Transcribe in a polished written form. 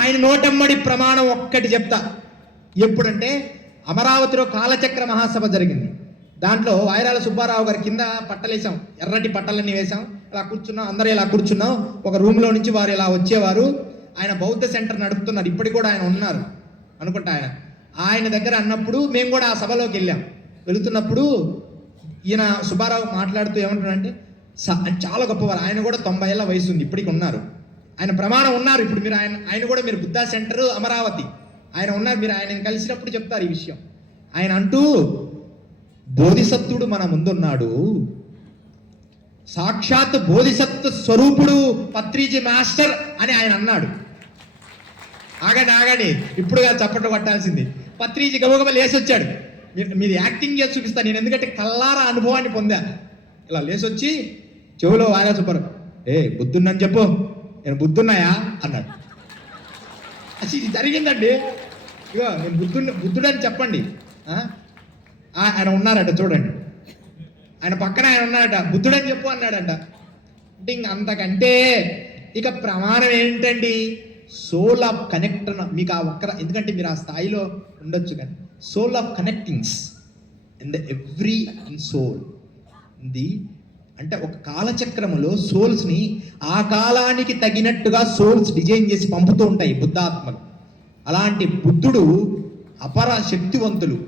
ఆయన నోటమ్మడి ప్రమాణం ఒక్కటి చెప్తా. ఎప్పుడంటే అమరావతిలో కాలచక్ర మహాసభ జరిగింది. దాంట్లో వాయిరాల సుబ్బారావు గారి కింద పట్టలేసాం, ఎర్రటి పట్టలన్నీ వేసాం. ఇలా కూర్చున్నాం, అందరూ ఇలా కూర్చున్నాం. ఒక రూమ్లో నుంచి వారు ఇలా వచ్చేవారు. ఆయన బౌద్ధ సెంటర్ నడుపుతున్నారు, ఇప్పటికి కూడా ఆయన ఉన్నారు అనుకుంటా. ఆయన దగ్గర అన్నప్పుడు మేము కూడా ఆ సభలోకి వెళ్ళాం. వెళుతున్నప్పుడు ఈయన సుబ్బారావు మాట్లాడుతూ ఏమంటున్నాడంటే, చాలా గొప్పవారు, ఆయన కూడా 90 ఏళ్ళ వయసు ఉంది, ఇప్పటికి ఉన్నారు, ఆయన ప్రమాణం ఉన్నారు. ఇప్పుడు మీరు ఆయన కూడా మీరు బుద్ధ సెంటర్ అమరావతి ఆయన ఉన్నారు, మీరు ఆయన కలిసినప్పుడు చెప్తారు ఈ విషయం. ఆయన అంటూ బోధిసత్వుడు మన ముందున్నాడు, సాక్షాత్ బోధిసత్వ స్వరూపుడు పత్రిజీ మాస్టర్ అని ఆయన అన్నాడు. ఆగండి, ఇప్పుడు చప్పట్లు కొట్టాల్సింది. పత్రిజీ గబగబా లేచి వచ్చాడు. మీరు యాక్టింగ్ చేసి చూపిస్తాను నేను, ఎందుకంటే కల్లారా అనుభవాన్ని పొందా. ఇలా లేచొచ్చి చెవులో వారా సూపర్, బుద్ధున్నని చెప్పు, నేను బుద్ధున్నాయా అన్నాడు. అసలు ఇది జరిగిందండి. ఇగో నేను బుద్ధుడని చెప్పండి. ఆయన ఉన్నారట, చూడండి, ఆయన పక్కన ఆయన ఉన్నాడట, బుద్ధుడని చెప్పు అన్నాడట. అంటే ఇంక అంతకంటే ఇక ప్రమాణం ఏంటండి? Soul of connect. మీకు ఆ ఒక్కర, ఎందుకంటే మీరు ఆ స్థాయిలో ఉండొచ్చు, కానీ soul of connectings in the every in soul ఇది. అంటే ఒక కాలచక్రములో సోల్స్ని ఆ కాలానికి తగినట్టుగా సోల్స్ డిజైన్ చేసి పంపుతూ ఉంటాయి బుద్ధాత్మలు. అలాంటి బుద్ధుడు అపర శక్తివంతులు